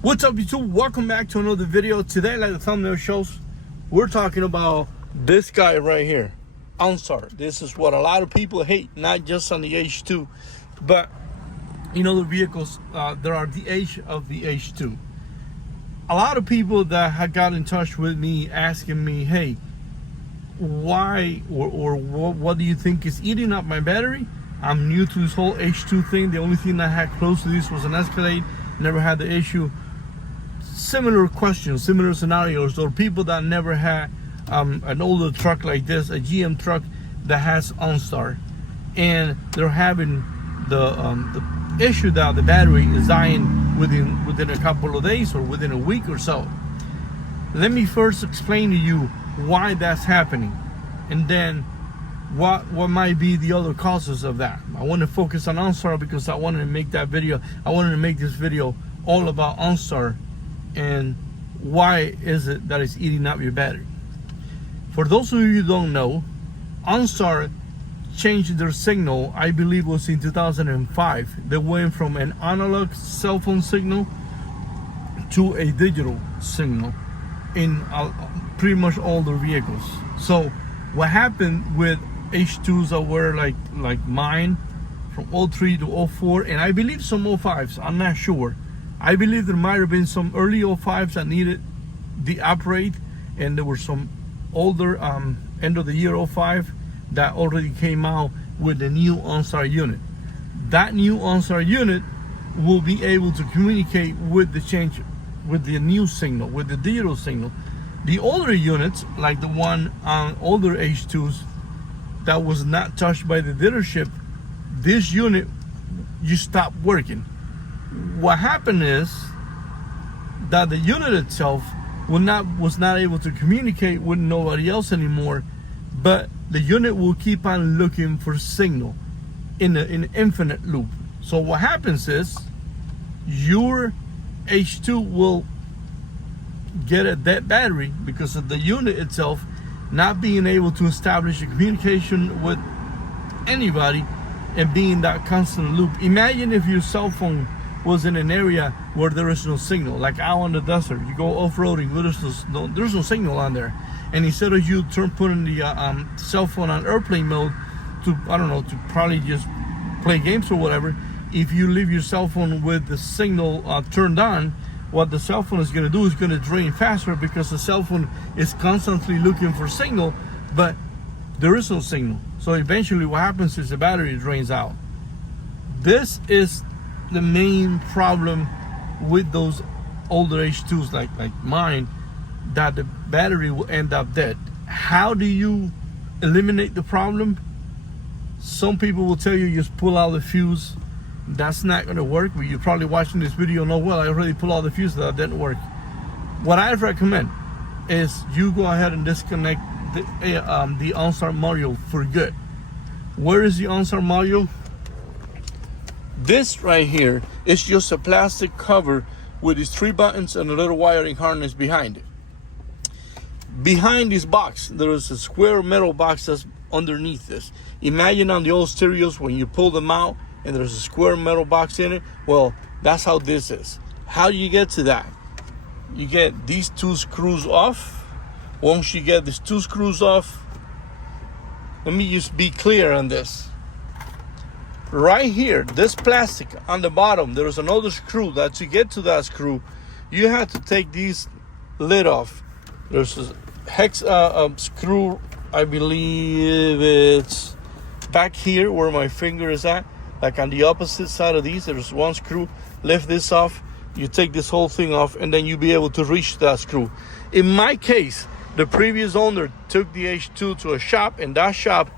What's up, YouTube? Welcome back to another video. Today, like the thumbnail shows, we're talking about this guy right here, Onstar. This is what a lot of people hate, not just on the H2, but in other vehicles. There are the H of the H2. A lot of people that have got in touch with me asking me, hey, why or what do you think is eating up my battery? I'm new to this whole H2 thing. The only thing that I had close to this was an Escalade. Never had the issue. Similar questions, similar scenarios, or people that never had an older truck like this, a GM truck that has OnStar, and they're having the issue that the battery is dying within a couple of days or within a week or so. Let me first explain to you why that's happening, and then what might be the other causes of that. I want to focus on OnStar because I wanted to make that video. I wanted to make this video all about OnStar and why is it that it's eating up your battery. For those of you who don't know, OnStar changed their signal, I believe it was in 2005. They went from an analog cell phone signal to a digital signal in pretty much all their vehicles. So what happened with H2s that were like mine from 03 to 04, and I believe some 05s, I'm not sure. I believe there might have been some early 05s that needed the upgrade, and there were some older end of the year 05 that already came out with the new OnStar unit. That new OnStar unit will be able to communicate with the change, with the new signal, with the digital signal. The older units, like the one on older H2s that was not touched by the dealership, this unit just stopped working. What happened is that the unit itself was not able to communicate with nobody else anymore, but the unit will keep on looking for signal in an infinite loop. So what happens is your H2 will get a dead battery because of the unit itself not being able to establish a communication with anybody and being that constant loop. Imagine if your cell phone was in an area where there is no signal, like out on the desert. You go off-roading, there's no signal on there, and instead of you putting the cell phone on airplane mode to, I don't know, to probably just play games or whatever, if you leave your cell phone with the signal turned on, what the cell phone is going to do is going to drain faster because the cell phone is constantly looking for signal, but there is no signal. So eventually what happens is the battery drains out. This is the main problem with those older H2s like mine, that the battery will end up dead. How do you eliminate the problem? Some people will tell you just pull out the fuse. That's not going to work. But you're probably watching this video know, well, I already pulled out the fuse, that didn't work. What I recommend is you go ahead and disconnect the OnStar module for good. Where is the OnStar module? This right here is just a plastic cover with these 3 buttons and a little wiring harness behind it. Behind this box, there is a square metal box that's underneath this. Imagine on the old stereos when you pull them out and there's a square metal box in it. Well, that's how this is. How do you get to that? You get these 2 screws off. Once you get these 2 screws off, let me just be clear on this. Right here, this plastic on the bottom, there is another screw that to get to that screw, you have to take these lid off. There's a hex screw, I believe it's back here where my finger is at, like on the opposite side of these. There's one screw. Lift this off, you take this whole thing off, and then you'll be able to reach that screw. In my case, the previous owner took the H2 to a shop, and that shop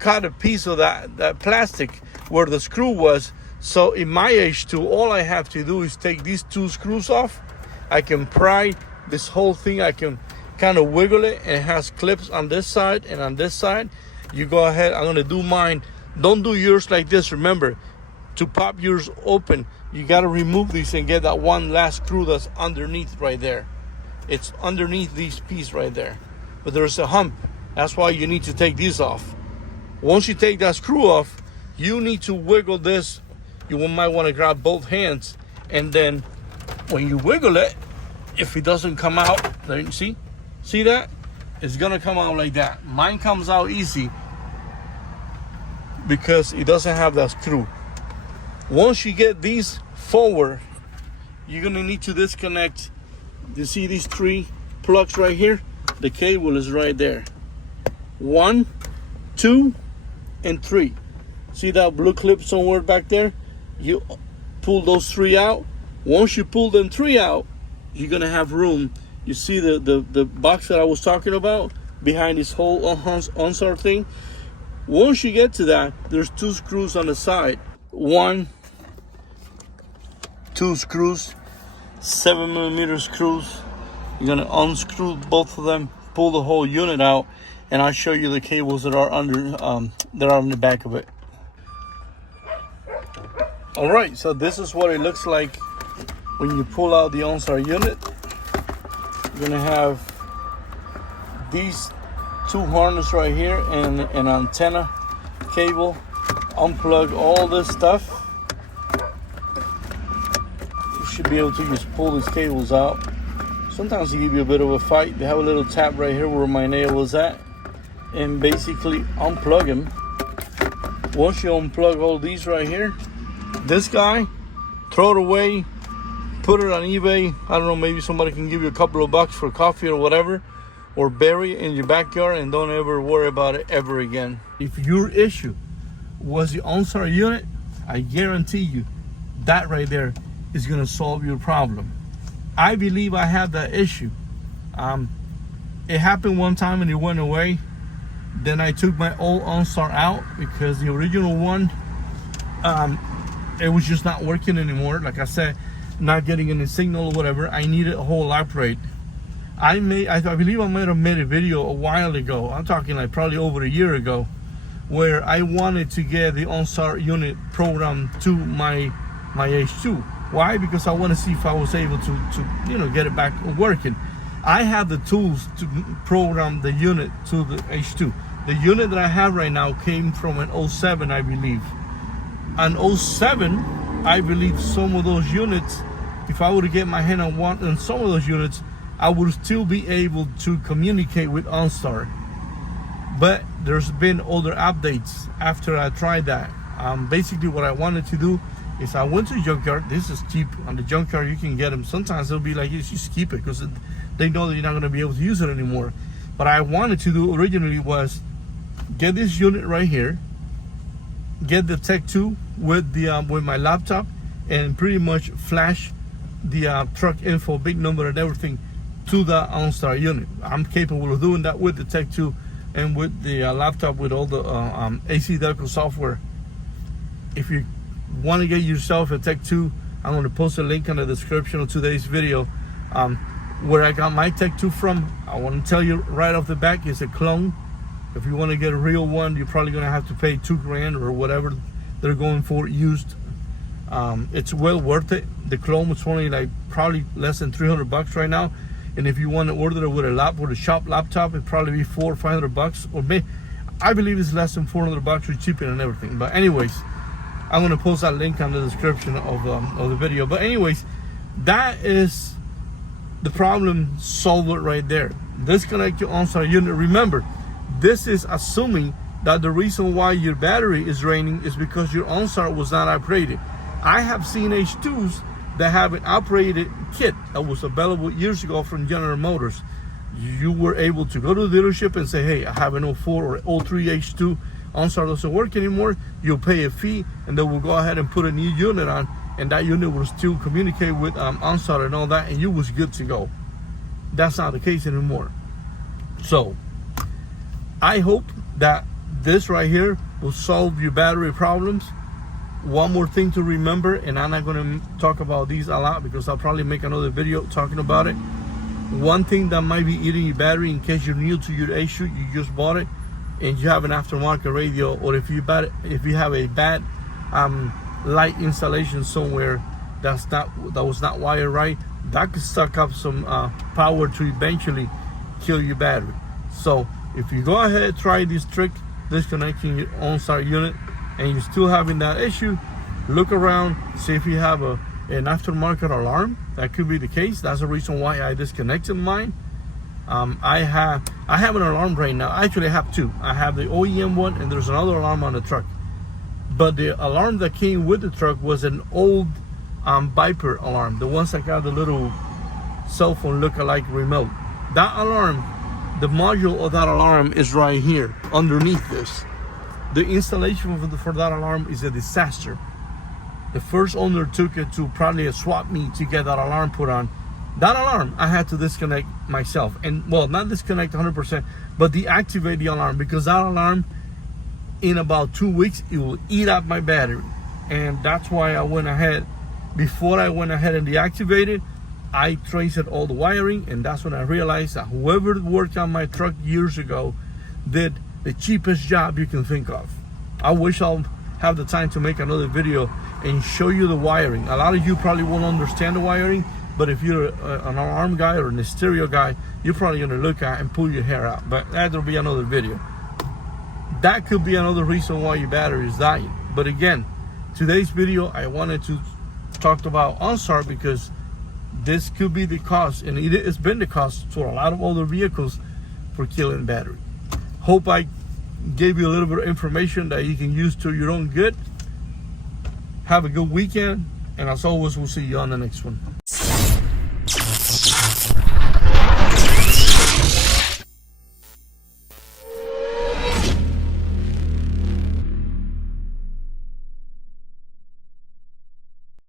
cut a piece of that plastic where the screw was. So in my H2, all I have to do is take these 2 screws off. I can pry this whole thing. I can kind of wiggle it, and it has clips on this side and on this side. You go ahead. I'm gonna do mine. Don't do yours like this. Remember, to pop yours open, you got to remove these and get that one last screw that's underneath right there. It's underneath these pieces right there, but there's a hump. That's why you need to take these off. Once you take that screw off, you need to wiggle this. You might want to grab both hands and then when you wiggle it, if it doesn't come out, there you see that? It's gonna come out like that. Mine comes out easy because it doesn't have that screw. Once you get these forward, you're gonna need to disconnect. You see these 3 plugs right here? The cable is right there. 1, 2, and 3. See that blue clip somewhere back there? You pull those 3 out. Once you pull them 3 out, you're gonna have room. You see the box that I was talking about behind this whole Onstar thing? Once you get to that, there's 2 screws on the side. 1, 2 screws, 7mm screws. You're gonna unscrew both of them, pull the whole unit out, and I'll show you the cables that are under that are on the back of it. All right, so this is what it looks like when you pull out the Onstar unit. You're gonna have these 2 harnesses right here and an antenna cable. Unplug all this stuff. You should be able to just pull these cables out. Sometimes they give you a bit of a fight. They have a little tab right here where my nail is at, and basically unplug them. Once you unplug all these right here, this guy, throw it away, put it on eBay. I don't know, maybe somebody can give you a couple of bucks for coffee or whatever, or bury it in your backyard and don't ever worry about it ever again. If your issue was the Onstar unit, I guarantee you that right there is gonna solve your problem. I believe I have that issue. It happened one time and it went away. Then I took my old Onstar out because the original one, it was just not working anymore. Like I said, not getting any signal or whatever. I needed a whole upgrade. I believe I might have made a video a while ago. I'm talking like probably over a year ago, where I wanted to get the Onstar unit programmed to my H2. Why? Because I want to see if I was able to get it back working. I have the tools to program the unit to the H2. The unit that I have right now came from an 07, I believe. An 07, I believe some of those units, if I were to get my hand on some of those units, I would still be able to communicate with Onstar. But there's been other updates after I tried that. Basically what I wanted to do is I went to the junkyard. This is cheap. On the junkyard you can get them. Sometimes they'll be like, you just keep it, because they know that you're not going to be able to use it anymore. But I wanted to do originally was get this unit right here, get the Tech 2 with my laptop, and pretty much flash the truck info, big number and everything to the Onstar unit. I'm capable of doing that with the Tech 2 and with the laptop with all the AC Delco software. If you want to get yourself a Tech 2, I'm going to post a link in the description of today's video where I got my Tech 2 from. I want to tell you right off the back, it's a clone. If you want to get a real one, you're probably going to have to pay $2,000 or whatever they're going for used. It's well worth it. The clone was only like probably less than $300 right now, and if you want to order it with a shop laptop, it'd probably be $400 or $500, or maybe I believe it's less than $400 with shipping and everything. But anyways, I'm going to post that link on the description of the video. But anyways, that is the problem solver right there. Disconnect your Onstar unit. Remember, this is assuming that the reason why your battery is draining is because your Onstar was not upgraded. I have seen H2s that have an upgraded kit that was available years ago from General Motors. You were able to go to the dealership and say, hey, I have an 04 or 03 H2. Onstar doesn't work anymore. You'll pay a fee, and they will go ahead and put a new unit on, and that unit will still communicate with Onstar and all that, and you was good to go. That's not the case anymore. So I hope that this right here will solve your battery problems. One more thing to remember, and I'm not going to talk about these a lot because I'll probably make another video talking about it. One thing that might be eating your battery, in case you're new to your issue, you just bought it and you have an aftermarket radio, or if you have a bad light installation somewhere that was not wired right, that could suck up some power to eventually kill your battery. So if you go ahead, try this trick, disconnecting your Onstar unit, and you're still having that issue, look around, see if you have a an aftermarket alarm. That could be the case. That's the reason why I disconnected mine. I have an alarm right now. Actually, I have two. I have the OEM one, and there's another alarm on the truck. But the alarm that came with the truck was an old Viper alarm, the ones that got the little cell phone look-alike remote. That alarm, the module of that alarm is right here underneath this. The installation for that alarm is a disaster. The first owner took it to probably a swap meet to get that alarm put on. That alarm I had to disconnect myself, and well, not disconnect 100%, but deactivate the alarm, because that alarm in about 2 weeks it will eat up my battery. And that's why I went ahead, before I went ahead and deactivated, I traced all the wiring, and that's when I realized that whoever worked on my truck years ago did the cheapest job you can think of. I wish I'll have the time to make another video and show you the wiring. A lot of you probably won't understand the wiring, but if you're an alarm guy or an stereo guy, you're probably gonna look at and pull your hair out. But that'll be another video. That could be another reason why your battery is dying. But again, today's video, I wanted to talk about Onstar because this could be the cause, and it's been the cause for a lot of other vehicles for killing battery. Hope I gave you a little bit of information that you can use to your own good. Have a good weekend, and as always, we'll see you on the next one.